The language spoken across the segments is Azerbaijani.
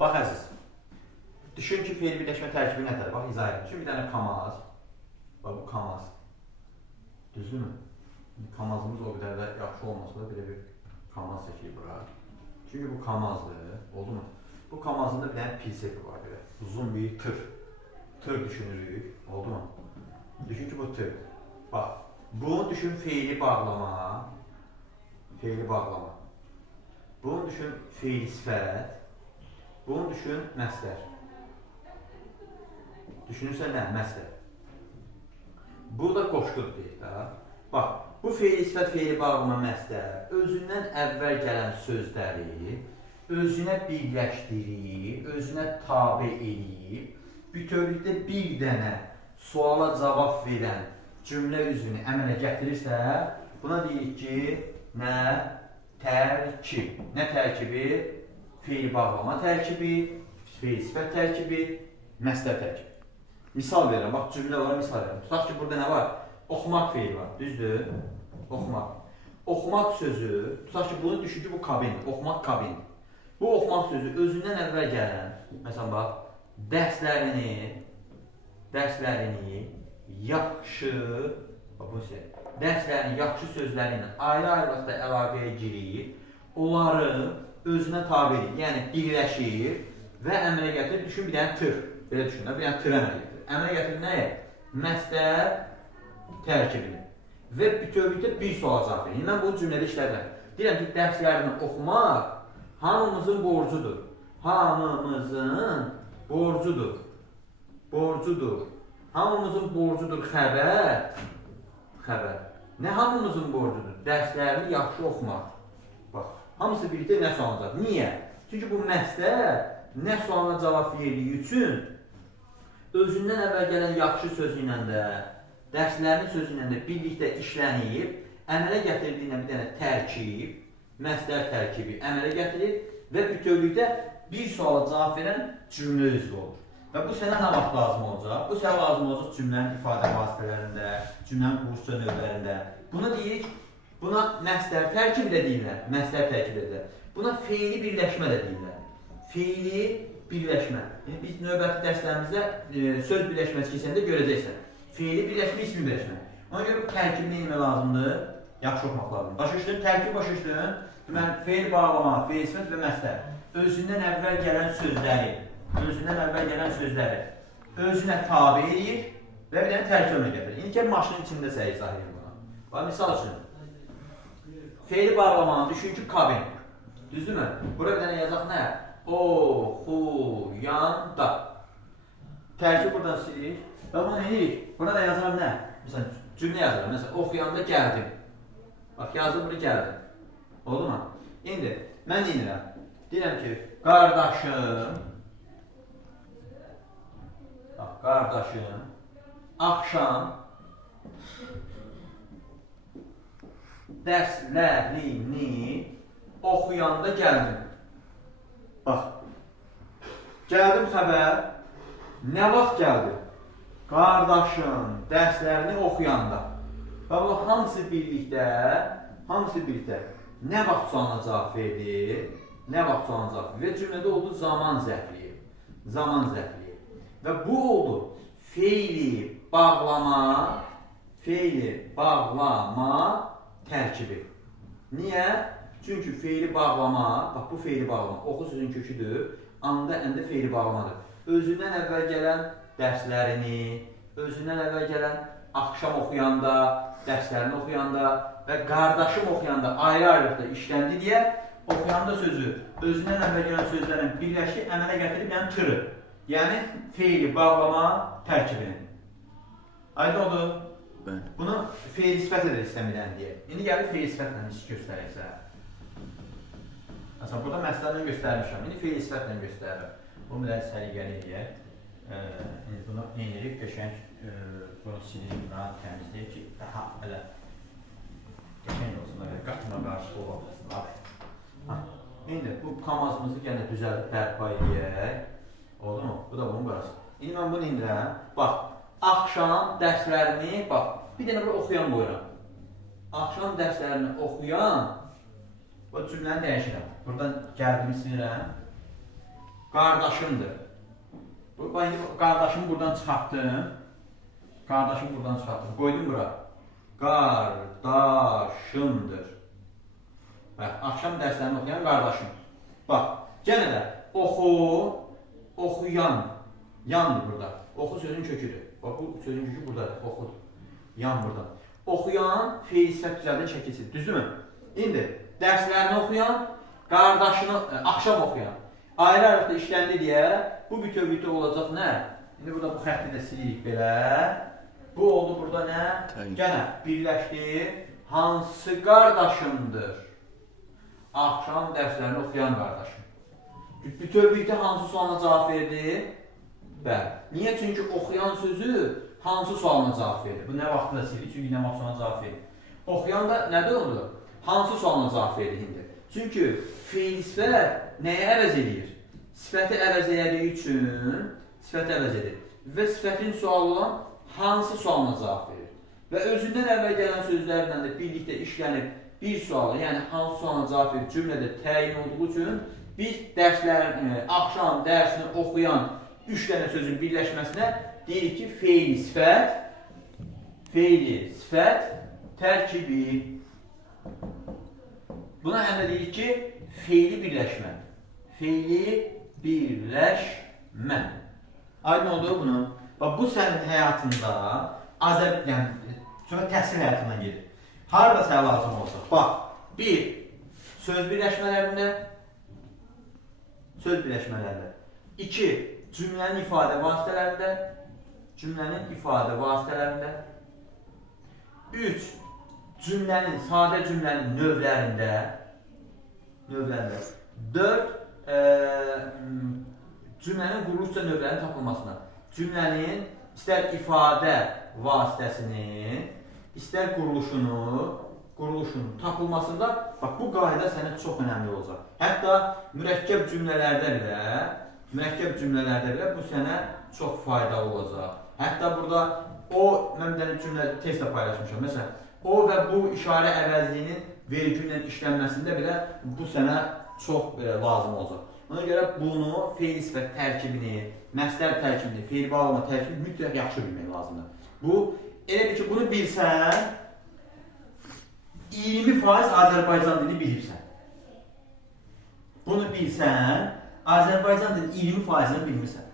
Bax əziz. Düşün ki, fe'l birləşmə tərkibi nədir? Bax, izah edin. Düşün bir dənə kamaz. Bax, bu kamaz. Düzdürmü? Kamazımız o qədər də yaxşı olmasa da belə bir kamaz çəkilib bura. Çünki bu kamazdır. Oldu mu? Bu kamazın da bir dənə pilseti var belə. Uzun bir tır. Tır düşünürük. Oldu mu? Düşün ki, bu tır. Bax, bunu düşün fe'li bağlama. Fe'li bağlama. Bunu düşün fe'li sifət. Bunu düşün məsdər. Düşünürsən nə? Məsdər. Bu da qoşqudur deyil də. Bax, bu fe'li sifət, fe'li bağlama məsdər özündən əvvəl gələn sözləri özünə birləşdirir, özünə tabe eləyib, bütövlükdə bir dənə suala cavab verən cümlə üzvünü əmələ gətirirsə, buna deyirik ki, nə? Tərkib. Nə tərkibi? Fe'li bağlama tərkibi, fe'li sifət tərkibi, məsdər tərkibi. Misal verirəm, bax cümlə var, misal verirəm. Tutaq ki, burada nə var? Oxumaq fe'li var, düzdür? Oxumaq. Oxumaq sözü, tutaq ki, bunu düşün ki, bu kabindir, oxumaq kabindir. Bu oxumaq sözü özündən əvvəl gələn, məsələn, bax, dərslərini yaxşı, bax, bunu şey, dərslərini yaxşı sözləri ilə ayrı-ayrılıqda əlaqəyə girir, onları özünə tabi edir, yəni birləşir və əmələ gətirir. Düşün, bir dənə tır, belə düşün, bir dənə tır əmələ gətirir. Əmələ gətirir nəyə? Məsdər tərkibini və bütövlükdə bir suala cavab verir. Mən bu cümlədə işlədirəm. Deyirəm ki, dərslərini oxumaq hamımızın borcudur. Hamımızın borcudur. Borcudur. Hamımızın borcudur xəbər. Xəbər. Nə hamımızın borcudur? Dərslərini yaxşı oxumaq. Bax, hamısı birlikdə nə sualacaq? Niyə? Çünki bu məsdər nə sualına cavab verdiyi üçün özündən əvvəl gələn yaxşı sözü ilə də, dərslərinin sözü ilə də birlikdə işlənib, əmələ gətirdiyinə bir dənə tərkib, məsdər tərkibi əmələ gətirir və bütövlükdə bir suala cavab verən cümlə üzvü olur. Və bu sənə nə vaxt lazım olacaq? Bu sənə lazım olacaq cümlənin ifadə vasitələrində, cümlənin qursuca növlərində. Buna deyirik, buna məsdər tərkibi də deyirlər, məsdər tərkibi də. Buna fe'li birləşmə də deyirlər. Fe'li birləşmə. Biz növbəti dərslərimizdə söz birləşməsi keçəndə görəcəksən. Fe'li birləşmə, ismi birləşmə. Ona görə bu tərkibi nə etmək lazımdır? Yaxşı oxumaq lazımdır. Başa düşdün? Tərkib başa düşdün? Deməli, fe'l bağlama, fe'l sifət və məsdər. Özündən əvvəl gələn sözləri özünə tabi edir və bir dənə tərkibə gətirir. İndi ki, maşının içində sən izah edir buna. Bax, misal üçün, fe'li bağlamanı düşün ki, kabin. Düzdürmü? Buraya bir dənə yazaq nə? Oxuyanda. Tərkib buradan silir. Və bunu edirik. Burada yazıram nə? Məsələn, cümlə yazıram. Məsələn, oxuyanda gəldim. Bax, yazdım, bunu gəldim. Oldu mu? İndi, mən deyirəm. Deyirəm ki, qardaşım, axşam dərslərini oxuyanda gəldim. Bax, gəldim xəbər, nə vaxt gəldim? Qardaşım dərslərini oxuyanda. Və bu hamısı birlikdə, nə vaxt sualına cavab verdi? Nə vaxt sualına cavab verdi? Və cümlədə oldu zaman zərfliyi. Zaman zərfliyi. Və bu oldu fe'li bağlama tərkibi. Niyə? Çünki fe'li bağlama, bax bu fe'li bağlama, oxu sözün köküdür, anda, əndə fe'li bağlamadır. Özündən əvvəl gələn dərslərini, özündən əvvəl gələn axşam oxuyanda, dərslərini oxuyanda və qardaşım oxuyanda ayrı-ayrılıqda işləndi deyə oxuyanda sözü özündən əvvəl gələn sözlərin birləşi əmələ gətirib, yəni tırı. Yəni, fe'li bağlama tərkibini. Aydın oldu? Bunu fe'li sifət edir istəmilən deyə. İndi gəlir fe'li sifətlə iş göstərəcəksə. Məsələn, burada məsələni göstərmişəm. İndi fe'li sifətlə göstərirəm. Bunu biraz səliqəli edək. İndi bunu eynirik, qəşəng bunu silirik, təmizləyək ki, daha elə qəşəng olsun, qatına qarşı olmasın. İndi bu kamazımızı yenə düzəldib bərpa edək. Oldu mu? Bu da bunun qarası. İndi mən bunu indirəm. Bax, axşam dərslərini, bax, bir dənə burada oxuyan qoyuram. Axşam dərslərini oxuyan, bu cümləni dəyişirəm. Buradan gəldimi silirəm. qardaşımdır. Ben qardaşımı buradan çıxartdım. Qardaşımı buradan çıxartdım. Qoydum bura. Qardaşımdır. Bax, axşam dərslərini oxuyan qardaşım. Bax, yenə də oxu, oxuyan. Yandır burada. Oxu sözün köküdür. Bax, bu sözün kökü buradadır. Oxudur. Yan burada. Oxuyan feil sifət düzəldən şəkilsidir. Düzdürmü? İndi dərslərini oxuyan, qardaşını axşam oxuyan. Ayrı-ayrılıqda işləndi deyə bu bütövlükdə olacaq nə? İndi burada bu xətti də silirik belə. Bu oldu burada nə? Gənə birləşdi. Hansı qardaşımdır? Axşam dərslərini oxuyan qardaşım. Bütövlükdə hansı sualına cavab verdi? Bəli. Niyə? Çünki oxuyan sözü hansı sualına cavab verir? Bu nə vaxtda silirik? Çünki nə vaxt sualına cavab verir? Oxuyan da nədir oldu? Hansı sualına cavab verir indi? Çünki feil sifət nəyə əvəz edir? Sifəti əvəz elədiyi üçün sifəti əvəz edir. Və sifətin sualı olan hansı sualına cavab verir? Və özündən əvvəl gələn sözlərlə də birlikdə işlənib bir sualı, yəni hansı sualına cavab verir cümlədə təyin olduğu üçün biz dərslərin, axşam dərsini oxuyan 3 dənə sözün birləşməsinə deyirik ki, feil sifət tərkibi. Buna həm də deyirik ki, feili birləşmə. Feili birləşmə. Aydın oldu bunu? Bax, bu sənin həyatında, sonra təhsil həyatından gedir. Harada sənə lazım olacaq? Bax, 1. Söz birləşmələrində. 2. Cümlənin ifadə vasitələrində. 3. Sadə cümlənin növlərində. 4. Cümlənin quruluşca növlərinin tapılmasına. Cümlənin istər ifadə vasitəsinin, istər quruluşunun tapılmasında, bax, bu qayda sənə çox önəmli olacaq. Hətta mürəkkəb cümlələrdə belə bu sənə çox faydalı olacaq. Hətta burada mən bir dənə cümlə testlə paylaşmışam. Məsələn, o və bu işarə əvəzliyinin vergü ilə işlənməsində belə bu sənə çox lazım olacaq. Ona görə bunu feil sifət tərkibini, məsdər tərkibini, feil bağlama tərkibini mütləq yaxşı bilmək lazımdır. Bu, elə bir ki, bunu bilsən, 20% Azərbaycan dili bilirsən. Bunu bilsən, Azərbaycan dili 20%-ni bilmirsən.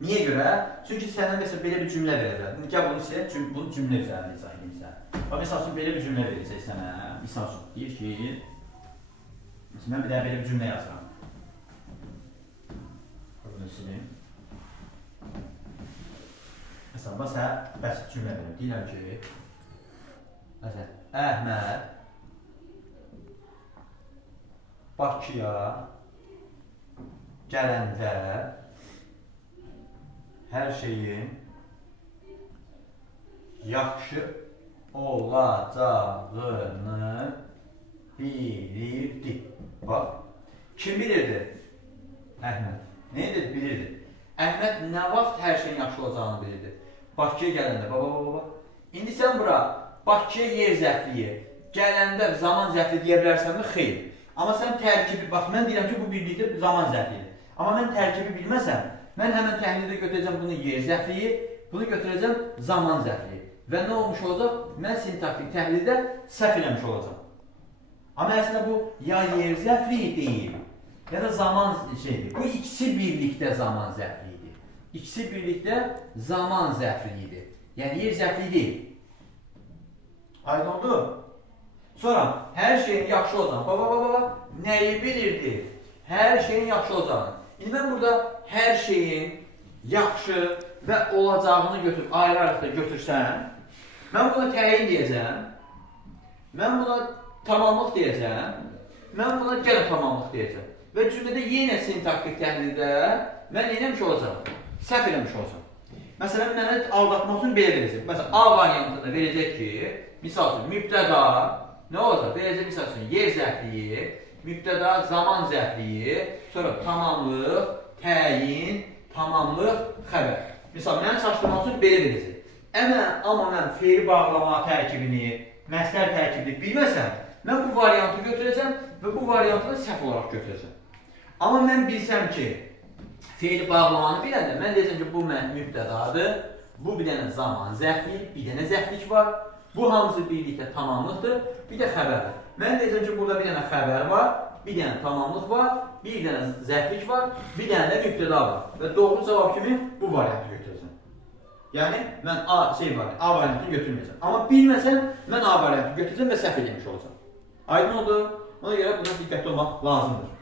Niyə görə? Çünki sənə məsələn belə bir cümlə verəcək. Gəl bunu silək, bunu cümlə üzərində izah edirsən. Məsəl üçün belə bir cümlə verəcək sənə. Misal üçün, deyir ki, məsələn, mən bir dənə belə bir cümlə yazıram. Bunu siləyim. Məsələn, bəsit cümlə verim. Deyirəm ki, məsələn, Əhməd Bakıya gələndə hər şeyin yaxşı olacağını bilirdi. Bax, kim bilirdi? Əhməd. Nə edir? Bilirdi. Əhməd nə vaxt hər şeyin yaxşı olacağını bilirdi? Bakıya gələndə, baba. İndi sən bura Bakıya yer zərfliyi, gələndə zaman zərfli deyə bilərsənmi? Xeyr. Amma sən tərkibi, bax, mən deyirəm ki, bu birlikdə zaman zərfliyidir. Amma mən tərkibi bilməsəm, mən həmən təhlildə götürəcəm bunu yer zərfliyi, bunu götürəcəm zaman zərfliyi. Və nə olmuş olacaq? Mən sintaktik təhlildə səhv eləmiş olacam. Amma əslində bu ya yer zərfliyi deyil, ya da zaman şeydir. Bu ikisi birlikdə zaman zərfliyidir. İkisi birlikdə zaman zərfliyidir. Yəni yer zərfliyi deyil. Aydın oldu? Sonra hər şeyin yaxşı olacağını. Baba, nəyi bilirdi? Hər şeyin yaxşı olacağını. İndi mən burada hər şeyin yaxşı və olacağını götürüb, ayrı-ayrılıqda götürsəm, mən buna təyin deyəcəm, mən buna tamamlıq deyəcəm, mən buna gələ tamamlıq deyəcəm. Və cümlədə yenə sintaktik təhlildə mən eləmiş olacağım, səhv eləmiş olacağım. Məsələn, mənə aldatmaq üçün belə verəcək. Məsələn, A variantında verəcək ki, misal üçün, mübtəda, nə olacaq? Verəcək, misal üçün, yer zərfliyi, mübtəda, zaman zərfliyi, sonra tamamlıq, təyin, tamamlıq, xəbər. Misal, mənə çaşdırmaq üçün belə verəcək. Amma mən feil bağlama tərkibini, məsdər tərkibini bilməsəm, mən bu variantı götürəcəm və bu variantı da səhv olaraq götürəcəm. Amma mən bilsəm ki, Feili bağlamanı biləndə mən deyəcəm ki, bu mübtədadır. Bu bir dənə zaman zərflik, bir dənə zərflik var. Bu hamısı birlikdə tamamlıqdır. Bir də xəbərdir. Mən deyəcəm ki, burada bir dənə xəbər var, bir dənə tamamlıq var, bir dənə zərflik var, bir dənə də mübtəda var. Və doğru cavab kimi bu variantı götürəcəm. Yəni mən A variantını götürməyəcəm. Amma bilməsəm mən A variantını götürəcəm və səhv eləmiş olacam. Aydın oldu? Ona görə buna diqqətli olmaq lazımdır.